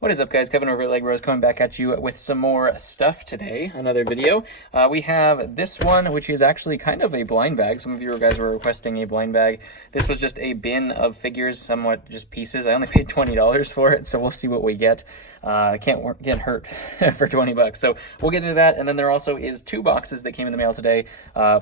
What is up, guys? Kevin over at LEGbrOs coming back at you with some more stuff today. Another video. We have this one, which is actually kind of a blind bag. Some of you guys were requesting a blind bag. This was just a bin of figures, somewhat just pieces. I only paid $20 for it, so we'll see what we get. I can't get hurt for 20 bucks. So we'll get into that. And then there also is 2 boxes that came in the mail today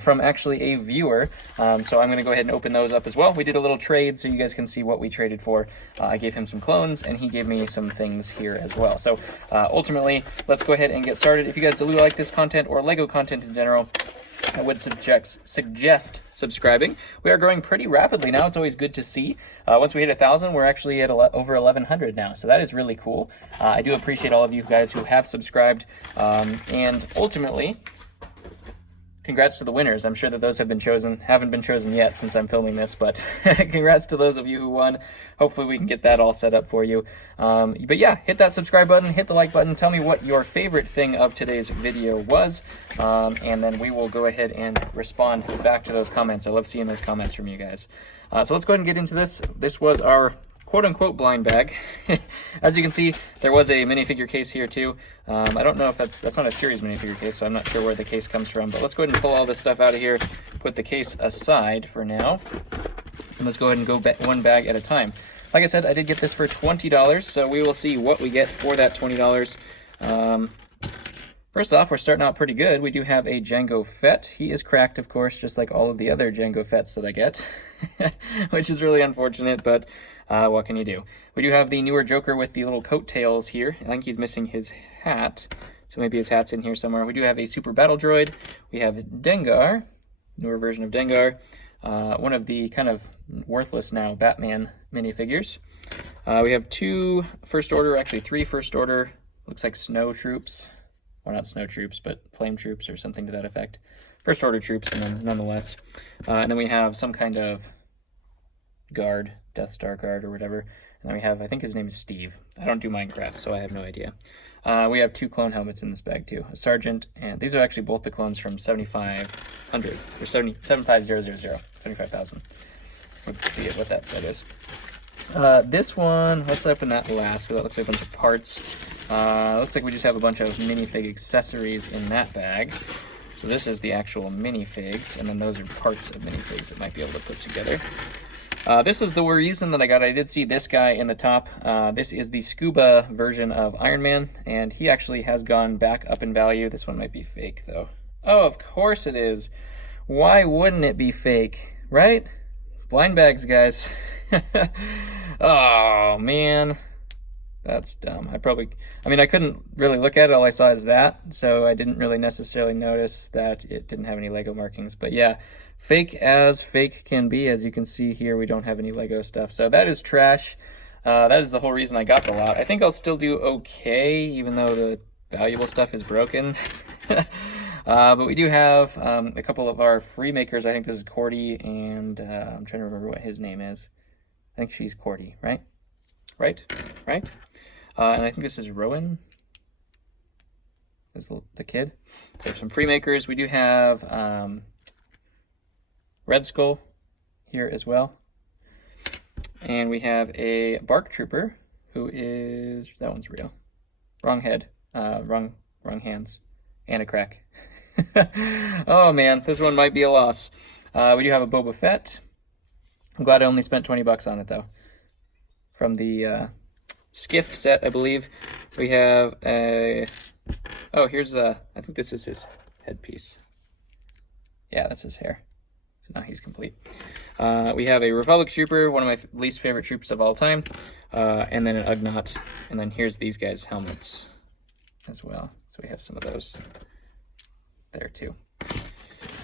from actually a viewer. So I'm going to go ahead and open those up as well. We did a little trade so you guys can see what we traded for. I gave him some clones and he gave me some things here as well. So ultimately, let's go ahead and get started. If you guys do like this content or Lego content in general, I would suggest subscribing. We are growing pretty rapidly now. It's always good to see. Once we hit 1,000, we're actually at over 1,100 now, so that is really cool. I do appreciate all of you guys who have subscribed, and ultimately, congrats to the winners. I'm sure that those haven't been chosen yet since I'm filming this, but congrats to those of you who won. Hopefully we can get that all set up for you. But yeah, hit that subscribe button, hit the like button, tell me what your favorite thing of today's video was, and then we will go ahead and respond back to those comments. I love seeing those comments from you guys. So let's go ahead and get into this. This was our quote-unquote blind bag. As you can see, there was a minifigure case here too. I don't know if that's not a series minifigure case, so I'm not sure where the case comes from, but let's go ahead and pull all this stuff out of here, put the case aside for now, and let's go ahead and go one bag at a time. Like I said, I did get this for $20, so we will see what we get for that $20. First off, we're starting out pretty good. We do have a Jango Fett. He is cracked, of course, just like all of the other Jango Fetts that I get, which is really unfortunate, but what can you do? We do have the newer Joker with the little coattails here. I think he's missing his hat, so maybe his hat's in here somewhere. We do have a Super Battle Droid. We have Dengar, newer version of Dengar, one of the kind of worthless now Batman minifigures. We have 2 First Order, actually 3 First Order, looks like snow troops. Well, not snow troops, but flame troops or something to that effect. First Order troops, and then nonetheless. And then we have some kind of guard, Death Star guard or whatever. And then we have, I think his name is Steve. I don't do Minecraft, so I have no idea. We have 2 clone helmets in this bag too. A Sergeant, and these are actually both the clones from 7500, or 75000, 75,000. What that set is. This one, let's open that last, because that looks like a bunch of parts. Looks like we just have a bunch of minifig accessories in that bag. So this is the actual minifigs, and then those are parts of minifigs that might be able to put together. This is the reason that I got it. I did see this guy in the top. This is the scuba version of Iron Man, and he actually has gone back up in value. This one might be fake, though. Oh, of course it is. Why wouldn't it be fake, right? Blind bags, guys. Oh, man. That's dumb. I couldn't really look at it. All I saw is that, so I didn't really necessarily notice that it didn't have any Lego markings. But yeah, fake as fake can be. As you can see here, we don't have any Lego stuff. So that is trash. That is the whole reason I got the lot. I think I'll still do okay, even though the valuable stuff is broken. But we do have a couple of our free makers. I think this is Cordy, and I'm trying to remember what his name is. I think she's Cordy, right? Right? And I think this is Rowan. This is the kid. So some free makers. We do have Red Skull here as well. And we have a Bark Trooper, who is, that one's real. Wrong head, wrong hands, and a crack. Oh man, this one might be a loss. We do have a Boba Fett. I'm glad I only spent 20 bucks on it though. From the Skiff set, I believe. We have a, oh, here's I think this is his headpiece. Yeah, that's his hair. So now he's complete. We have a Republic Trooper, one of my least favorite troops of all time. And then an Ugnaught. And then here's these guys' helmets as well. So we have some of those there too.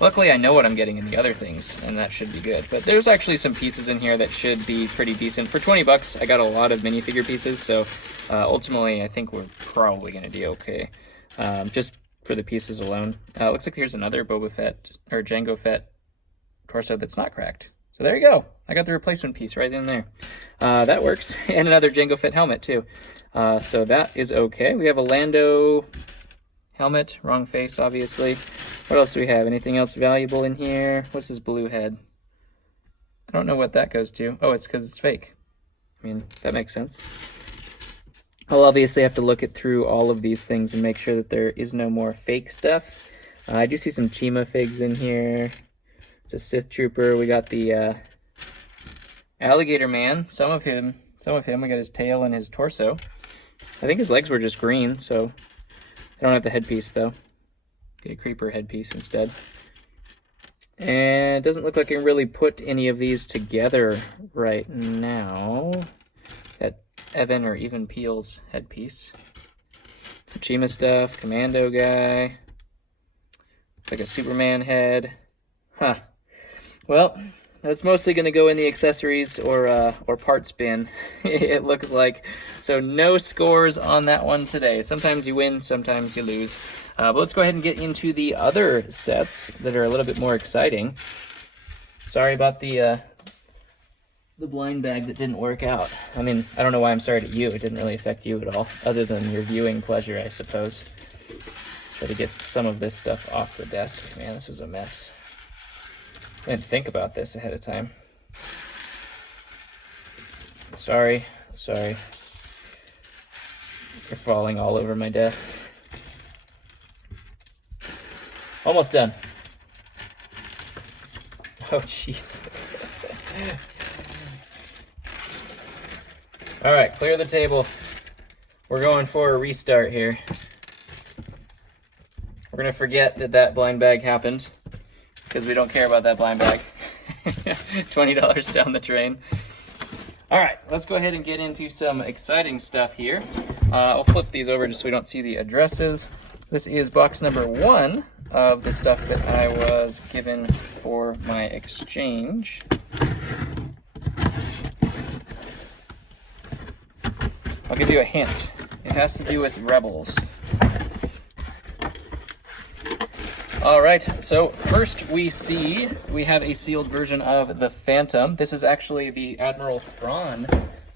Luckily, I know what I'm getting in the other things, and that should be good. But there's actually some pieces in here that should be pretty decent. For 20 bucks, I got a lot of minifigure pieces, so ultimately, I think we're probably going to do okay, just for the pieces alone. Looks like here's another Boba Fett, or Jango Fett torso that's not cracked. So there you go. I got the replacement piece right in there. That works. And another Jango Fett helmet, too. So that is okay. We have a Lando helmet, wrong face, obviously. What else do we have? Anything else valuable in here? What's this blue head? I don't know what that goes to. Oh, it's because it's fake. I mean, that makes sense. I'll obviously have to look it through all of these things and make sure that there is no more fake stuff. I do see some Chima figs in here. It's a Sith Trooper. We got the Alligator Man. Some of him. We got his tail and his torso. I think his legs were just green, so I don't have the headpiece though. Get a creeper headpiece instead. And it doesn't look like I can really put any of these together right now. That Evan or Even Peel's headpiece. Some Chima stuff, Commando guy. It's like a Superman head. Huh. Well, that's mostly going to go in the accessories or parts bin, it looks like. So no scores on that one today. Sometimes you win, sometimes you lose. But let's go ahead and get into the other sets that are a little bit more exciting. Sorry about the blind bag that didn't work out. I mean, I don't know why I'm sorry to you. It didn't really affect you at all, other than your viewing pleasure, I suppose. Try to get some of this stuff off the desk. Man, this is a mess. I didn't think about this ahead of time. Sorry. You're falling all over my desk. Almost done. Oh, jeez. All right, clear the table. We're going for a restart here. We're gonna forget that blind bag happened, because we don't care about that blind bag. $20 down the drain. All right, let's go ahead and get into some exciting stuff here. I'll flip these over just so we don't see the addresses. This is box number 1 of the stuff that I was given for my exchange. I'll give you a hint. It has to do with Rebels. All right, so first we have a sealed version of the Phantom. This is actually the Admiral Thrawn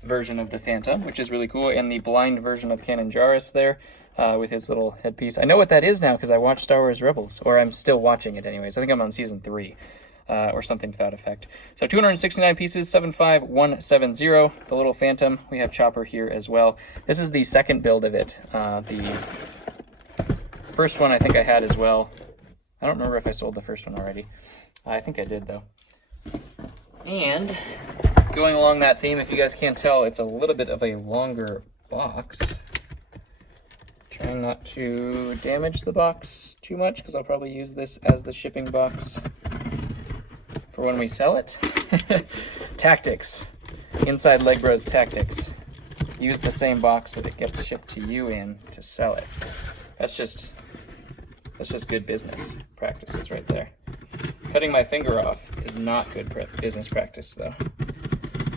version of the Phantom, which is really cool, and the blind version of Kanan Jarrus there with his little headpiece. I know what that is now because I watched Star Wars Rebels, or I'm still watching it anyways. I think I'm on season 3 or something to that effect. So 269 pieces, 75170, the little Phantom. We have Chopper here as well. This is the second build of it. The first one I think I had as well. I don't remember if I sold the first one already. I think I did, though. And going along that theme, if you guys can't tell, it's a little bit of a longer box. Trying not to damage the box too much, because I'll probably use this as the shipping box for when we sell it. Tactics. Inside LEGbrOs Tactics. Use the same box that it gets shipped to you in to sell it. That's just good business practices right there. Cutting my finger off is not good business practice, though.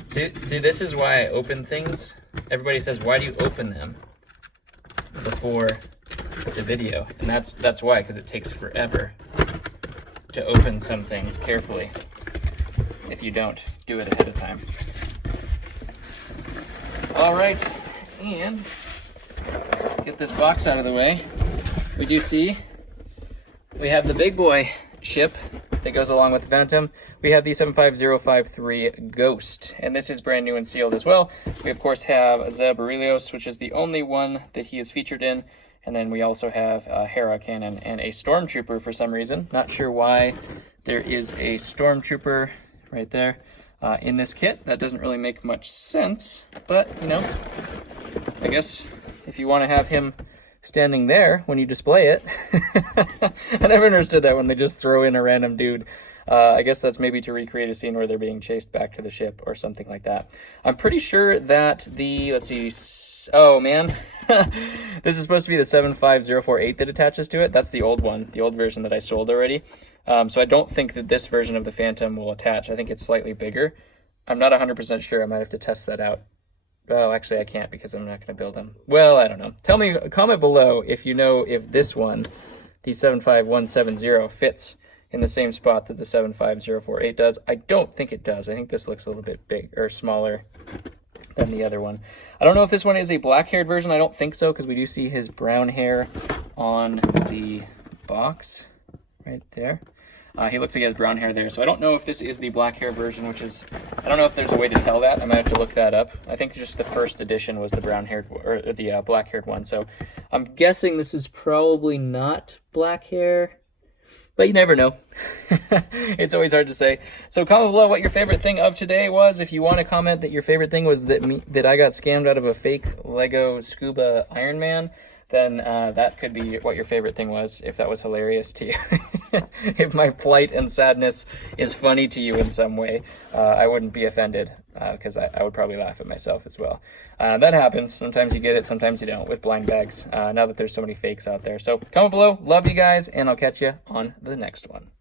See, this is why I open things. Everybody says, why do you open them before the video? And that's why, because it takes forever to open some things carefully if you don't do it ahead of time. All right, and get this box out of the way. We do see we have the big boy ship that goes along with the Phantom. We have the 75053 Ghost, and this is brand new and sealed as well. We of course have Zeb Aurelios, which is the only one that he is featured in, and then we also have Hera Cannon and a Stormtrooper for some reason. Not sure why there is a Stormtrooper right there in this kit. That doesn't really make much sense, but you know, I guess if you want to have him standing there when you display it. I never understood that when they just throw in a random dude. I guess that's maybe to recreate a scene where they're being chased back to the ship or something like that. I'm pretty sure that let's see, oh man, this is supposed to be the 75048 that attaches to it. That's the old one, the old version that I sold already. So I don't think that this version of the Phantom will attach. I think it's slightly bigger. I'm not 100% sure. I might have to test that out. Well, actually, I can't because I'm not going to build them. Well, I don't know. Tell me, comment below if you know if this one, the 75170, fits in the same spot that the 75048 does. I don't think it does. I think this looks a little bit big or smaller than the other one. I don't know if this one is a black-haired version. I don't think so because we do see his brown hair on the box right there. He looks like he has brown hair there. So I don't know if this is the black hair version, which is, I don't know if there's a way to tell that. I might have to look that up. I think just the first edition was the brown haired, or the black haired one. So I'm guessing this is probably not black hair, but you never know. It's always hard to say. So comment below what your favorite thing of today was. If you want to comment that your favorite thing was that I got scammed out of a fake Lego Scuba Iron Man, then that could be what your favorite thing was, if that was hilarious to you. If my plight and sadness is funny to you in some way, I wouldn't be offended, because I would probably laugh at myself as well. That happens. Sometimes you get it, sometimes you don't with blind bags, now that there's so many fakes out there. So comment below. Love you guys, and I'll catch you on the next one.